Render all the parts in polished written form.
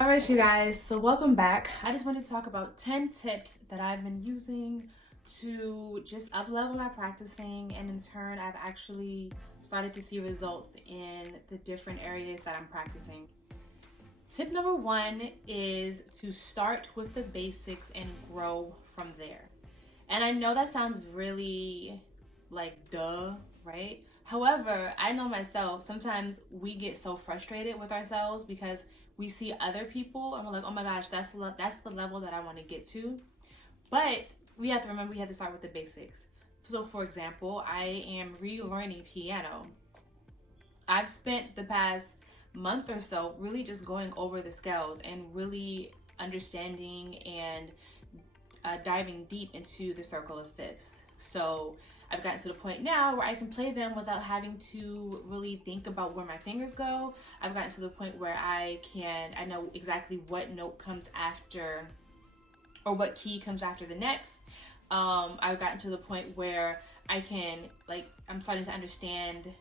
Alright, you guys, so welcome back. I just wanted to talk about 10 tips that I've been using to just up-level my practicing, and in turn, I've actually started to see results in the different areas that I'm practicing. Tip number one is to start with the basics and grow from there. And I know that sounds really like duh, right? However, I know myself, sometimes we get so frustrated with ourselves because we see other people and we're like, oh my gosh, that's the level that I want to get to. But we have to remember we have to start with the basics. So for example, I am relearning piano. I've spent the past month or so really just going over the scales and really understanding and diving deep into the circle of fifths. So I've gotten to the point now where I can play them without having to really think about where my fingers go. I've gotten to the point where I know exactly what note comes after or what key comes after the next. I've gotten to the point where I'm starting to understand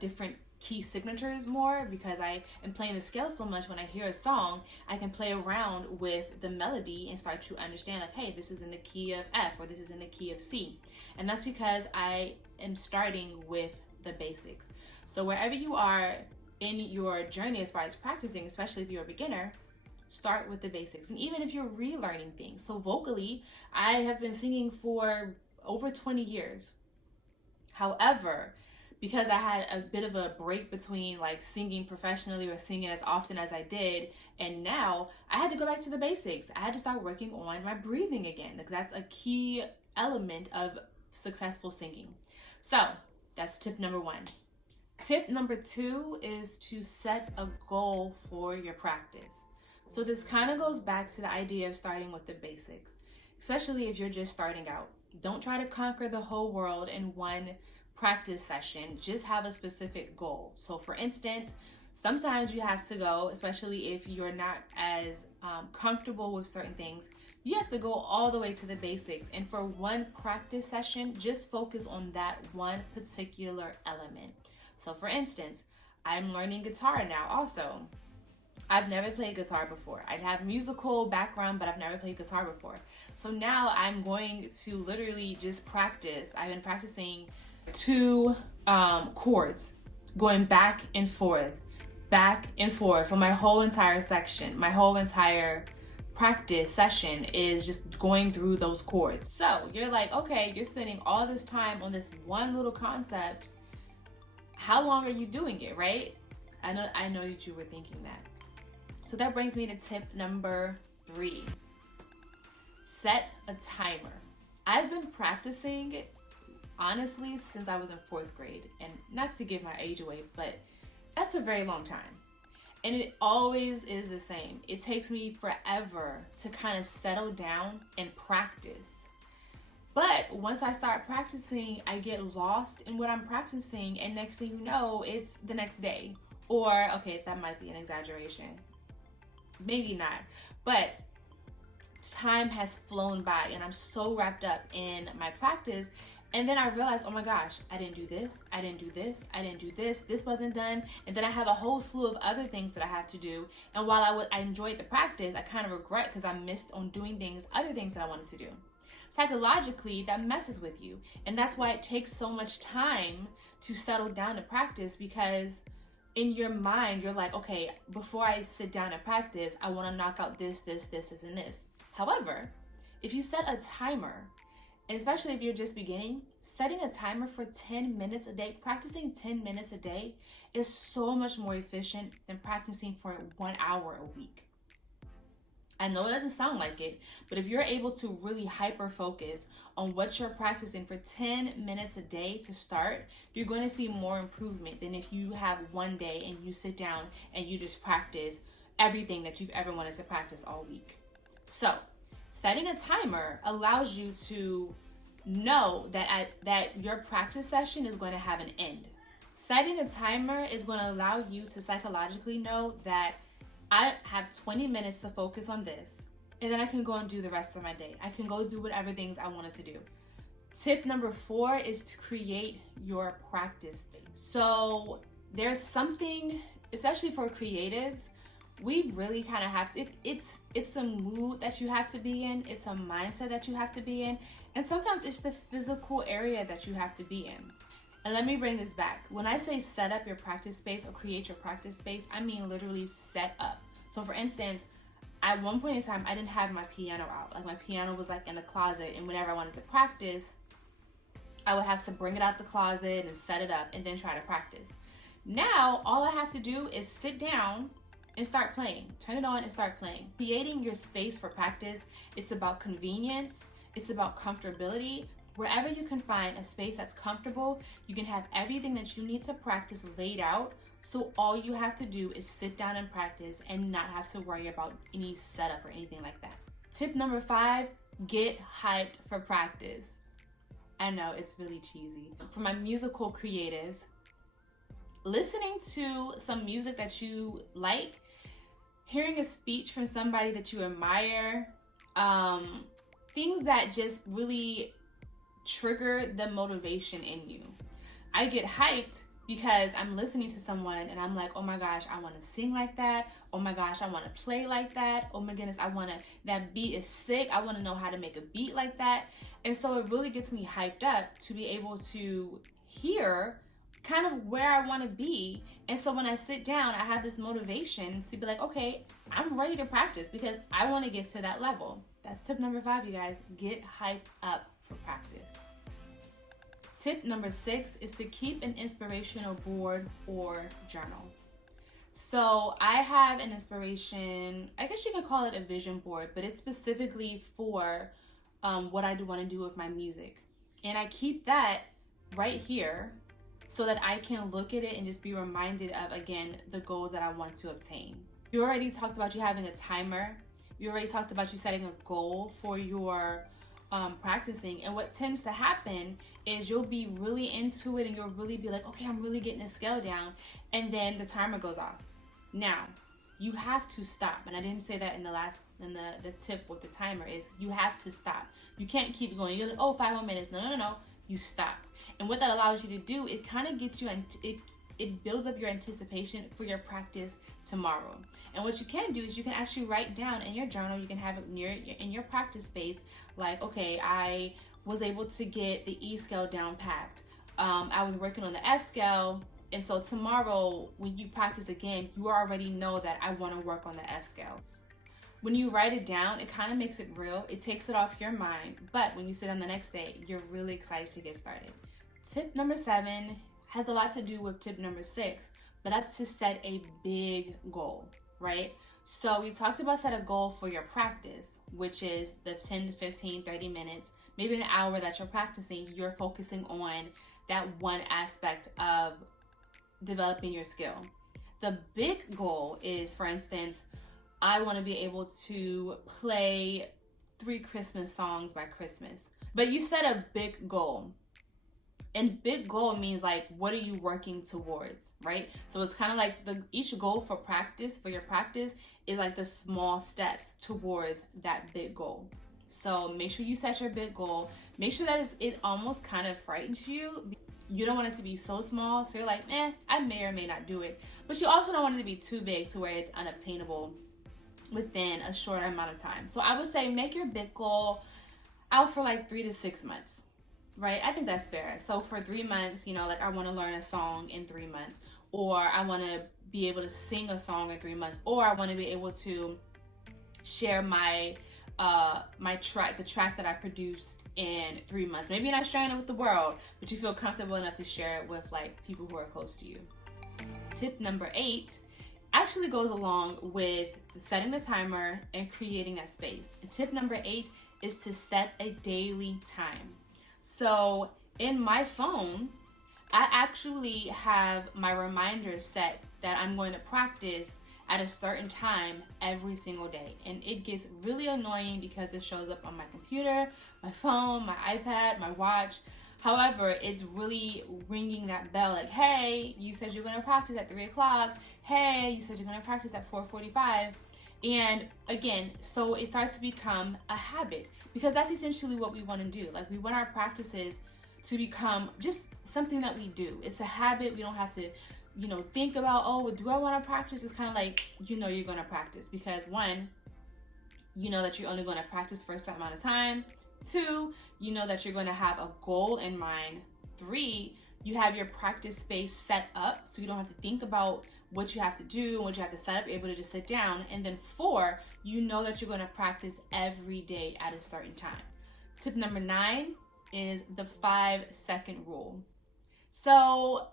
different key signatures more because I am playing the scale so much. When I hear a song, I can play around with the melody and start to understand, like, hey, this is in the key of F or this is in the key of C. And that's because I am starting with the basics. So wherever you are in your journey as far as practicing, especially if you're a beginner, start with the basics. And even if you're relearning things, so vocally, I have been singing for over 20 years. However, because I had a bit of a break between like singing professionally or singing as often as I did, and now I had to go back to the basics. I had to start working on my breathing again, because that's a key element of successful singing. So that's tip number one. Tip number two is to set a goal for your practice. So this kind of goes back to the idea of starting with the basics, especially if you're just starting out. Don't try to conquer the whole world in one practice session. Just have a specific goal. So for instance, sometimes you have to go, especially if you're not as comfortable with certain things, you have to go all the way to the basics. And for one practice session, just focus on that one particular element. So for instance, I'm learning guitar now also. I've never played guitar before. I have musical background, but I've never played guitar before. So now I'm going to literally just practice. I've been practicing two chords, going back and forth for my whole entire section. My whole entire practice session is just going through those chords. So you're like, okay, you're spending all this time on this one little concept. How long are you doing it, right? I know that you were thinking that. So that brings me to tip number 3. Set a timer. I've been practicing honestly since I was in 4th grade, and not to give my age away, but that's a very long time. And it always is the same. It takes me forever to kind of settle down and practice. But once I start practicing, I get lost in what I'm practicing, and next thing you know, it's the next day. Or, okay, that might be an exaggeration. Maybe not. But time has flown by, and I'm so wrapped up in my practice. And then I realized, oh my gosh, I didn't do this, I didn't do this, I didn't do this, this wasn't done. And then I have a whole slew of other things that I have to do. And while I enjoyed the practice, I kind of regret because I missed on doing other things that I wanted to do. Psychologically, that messes with you. And that's why it takes so much time to settle down to practice, because in your mind, you're like, okay, before I sit down and practice, I want to knock out this, and this. However, if you set a timer, and especially if you're just beginning, setting a timer for 10 minutes a day, practicing 10 minutes a day is so much more efficient than practicing for 1 hour a week. I know it doesn't sound like it, but if you're able to really hyper focus on what you're practicing for 10 minutes a day to start, you're going to see more improvement than if you have one day and you sit down and you just practice everything that you've ever wanted to practice all week. So, setting a timer allows you to know that your practice session is going to have an end. Setting a timer is going to allow you to psychologically know that I have 20 minutes to focus on this, and then I can go and do the rest of my day. I can go do whatever things I wanted to do. Tip number 4 is to create your practice space. So there's something, especially for creatives, we really kind of have to, it's a mood that you have to be in, it's a mindset that you have to be in, and sometimes it's the physical area that you have to be in. And let me bring this back. When I say set up your practice space or create your practice space, I mean literally set up. So for instance, at one point in time, I didn't have my piano out. Like my piano was like in the closet, and whenever I wanted to practice, I would have to bring it out the closet and set it up and then try to practice. Now, all I have to do is sit down and start playing. Turn it on and start playing. Creating your space for practice, it's about convenience, it's about comfortability. Wherever you can find a space that's comfortable, you can have everything that you need to practice laid out. So all you have to do is sit down and practice and not have to worry about any setup or anything like that. Tip number 5, get hyped for practice. I know it's really cheesy. For my musical creatives, listening to some music that you like, hearing a speech from somebody that you admire, things that just really trigger the motivation in you. I get hyped because I'm listening to someone and I'm like, oh my gosh, I want to sing like that. Oh my gosh, I want to play like that. Oh my goodness, that beat is sick. I want to know how to make a beat like that. And so it really gets me hyped up to be able to hear kind of where I want to be. And so when I sit down, I have this motivation to be like, okay, I'm ready to practice because I want to get to that level. That's tip number 5, you guys. Get hyped up for practice. Tip number 6 is to keep an inspirational board or journal. So I have an inspiration, I guess you could call it a vision board, but it's specifically for what I do want to do with my music. And I keep that right here so that I can look at it and just be reminded of, again, the goal that I want to obtain. You already talked about you having a timer. You already talked about you setting a goal for your practicing. And what tends to happen is you'll be really into it and you'll really be like, okay, I'm really getting a scale down. And then the timer goes off. Now, you have to stop. And I didn't say that in the tip with the timer is you have to stop. You can't keep going. You're like, oh, 5 more minutes. No. You stop. And what that allows you to do, it kind of gets you, it builds up your anticipation for your practice tomorrow. And what you can do is you can actually write down in your journal, you can have it in your practice space, like, okay, I was able to get the E scale down packed. I was working on the F scale. And so tomorrow, when you practice again, you already know that I want to work on the F scale. When you write it down, it kind of makes it real. It takes it off your mind. But when you sit down the next day, you're really excited to get started. Tip number 7 has a lot to do with tip number 6, but that's to set a big goal, right? So we talked about set a goal for your practice, which is the 10 to 15, 30 minutes, maybe an hour that you're practicing. You're focusing on that one aspect of developing your skill. The big goal is, for instance, I want to be able to play 3 Christmas songs by Christmas. But you set a big goal. And big goal means like, what are you working towards, right? So it's kind of like each goal for your practice is like the small steps towards that big goal. So make sure you set your big goal. Make sure that it almost kind of frightens you. You don't want it to be so small, so you're like, I may or may not do it. But you also don't want it to be too big to where it's unobtainable within a short amount of time. So I would say make your big goal out for like 3 to 6 months, right? I think that's fair. So for 3 months, like I want to learn a song in 3 months, or I want to be able to sing a song in 3 months, or I want to be able to share my the track that I produced in 3 months. Maybe you're not sharing it with the world, but you feel comfortable enough to share it with like people who are close to you. Tip number 8 actually goes along with setting the timer and creating that space. And tip number 8 is to set a daily time. So in my phone, I actually have my reminders set that I'm going to practice at a certain time every single day. And it gets really annoying because it shows up on my computer, my phone, my iPad, my watch. However, it's really ringing that bell like, hey, you said you're going to practice at 3 o'clock. Hey, you said you're going to practice at 4:45. And again, so it starts to become a habit, because that's essentially what we want to do. Like, we want our practices to become just something that we do. It's a habit. We don't have to think about, oh, do I want to practice? It's kind of like, you're going to practice because one, you know that you're only going to practice for a certain amount of time. Two, you know that you're going to have a goal in mind. Three, you have your practice space set up so you don't have to think about what you have to do and what you have to set up. You're able to just sit down. And then four, you know that you're going to practice every day at a certain time. Tip number 9 is the 5-second rule. So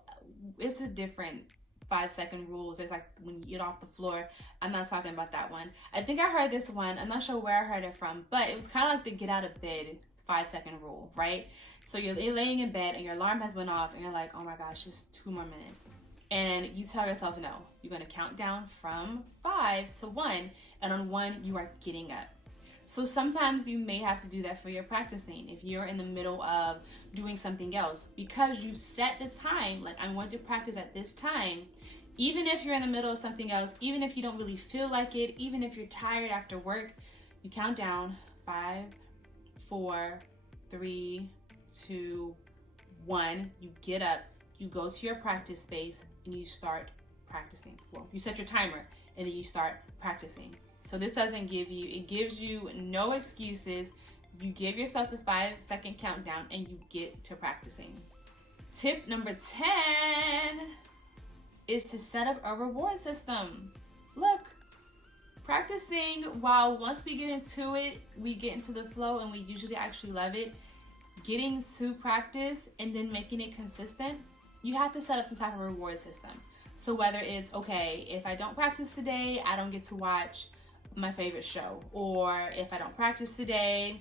it's a different 5-second rules. It's like when you get off the floor. I'm not talking about that one. I think I heard this one. I'm not sure where I heard it from, but it was kind of like the get out of bed 5-second rule, right? So you're laying in bed and your alarm has went off and you're like, oh my gosh, just 2 more minutes. And you tell yourself no. You're going to count down from 5 to 1, and on 1 you are getting up. So sometimes you may have to do that for your practicing if you're in the middle of doing something else, because you set the time, like I'm going to practice at this time. Even if you're in the middle of something else, even if you don't really feel like it, even if you're tired after work, you count down 5, 4, 3, 2, 1. You get up, you go to your practice space, and you start practicing. Well, you set your timer and then you start practicing. So this doesn't it gives you no excuses. You give yourself a 5-second countdown and you get to practicing. Tip number 10 is to set up a reward system. Look, practicing, while once we get into it, we get into the flow and we usually actually love it. Getting to practice and then making it consistent, you have to set up some type of reward system. So whether it's, okay, if I don't practice today, I don't get to watch my favorite show, or if I don't practice today,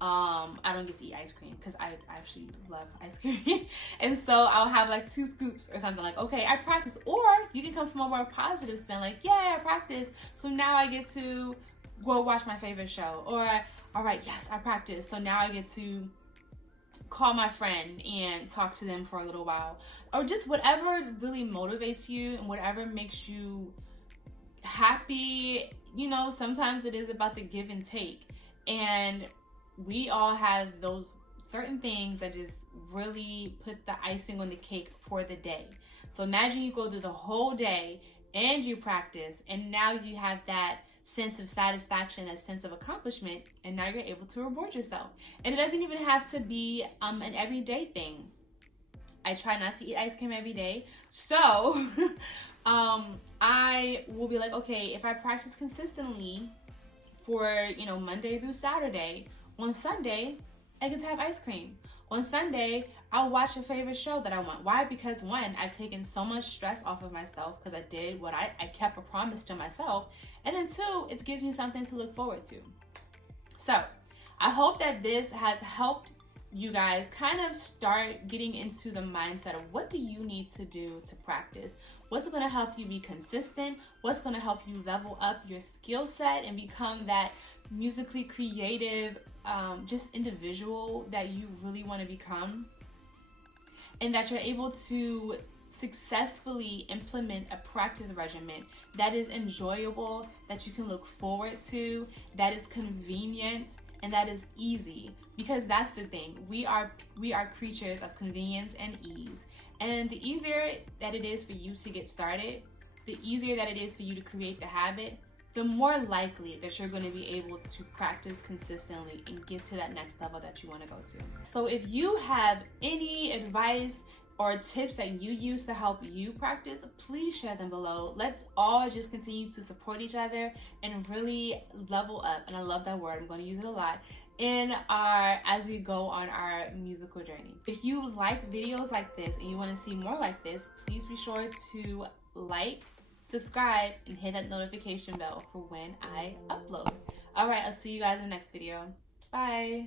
I don't get to eat ice cream, because I actually love ice cream. And so I'll have like 2 scoops or something, like, okay, I practice. Or you can come from a more positive spin, like, yeah, I practice, so now I get to go watch my favorite show. Or, all right, yes, I practice, so now I get to call my friend and talk to them for a little while. Or just whatever really motivates you and whatever makes you happy. Sometimes it is about the give and take, and we all have those certain things that just really put the icing on the cake for the day. So imagine you go through the whole day and you practice, and now you have that sense of satisfaction, that sense of accomplishment, and now you're able to reward yourself. And it doesn't even have to be an everyday thing. I try not to eat ice cream every day, so I will be like, okay, if I practice consistently for Monday through Saturday, on Sunday I get to have ice cream. On Sunday I'll watch a favorite show that I want. Why? Because one, I've taken so much stress off of myself because I did what I kept a promise to myself, and then 2, it gives me something to look forward to. So I hope that this has helped you guys kind of start getting into the mindset of what do you need to do to practice? What's going to help you be consistent? What's going to help you level up your skill set and become that musically creative, just individual that you really want to become? And that you're able to successfully implement a practice regimen that is enjoyable, that you can look forward to, that is convenient, and that is easy. Because that's the thing, we are creatures of convenience and ease. And the easier that it is for you to get started, the easier that it is for you to create the habit, the more likely that you're going to be able to practice consistently and get to that next level that you want to go to. So if you have any advice or tips that you use to help you practice, please share them below. Let's all just continue to support each other and really level up. And I love that word, I'm going to use it a lot as we go on our musical journey. If you like videos like this and you want to see more like this, please be sure to like, subscribe, and hit that notification bell for when I upload. All right, I'll see you guys in the next video. Bye.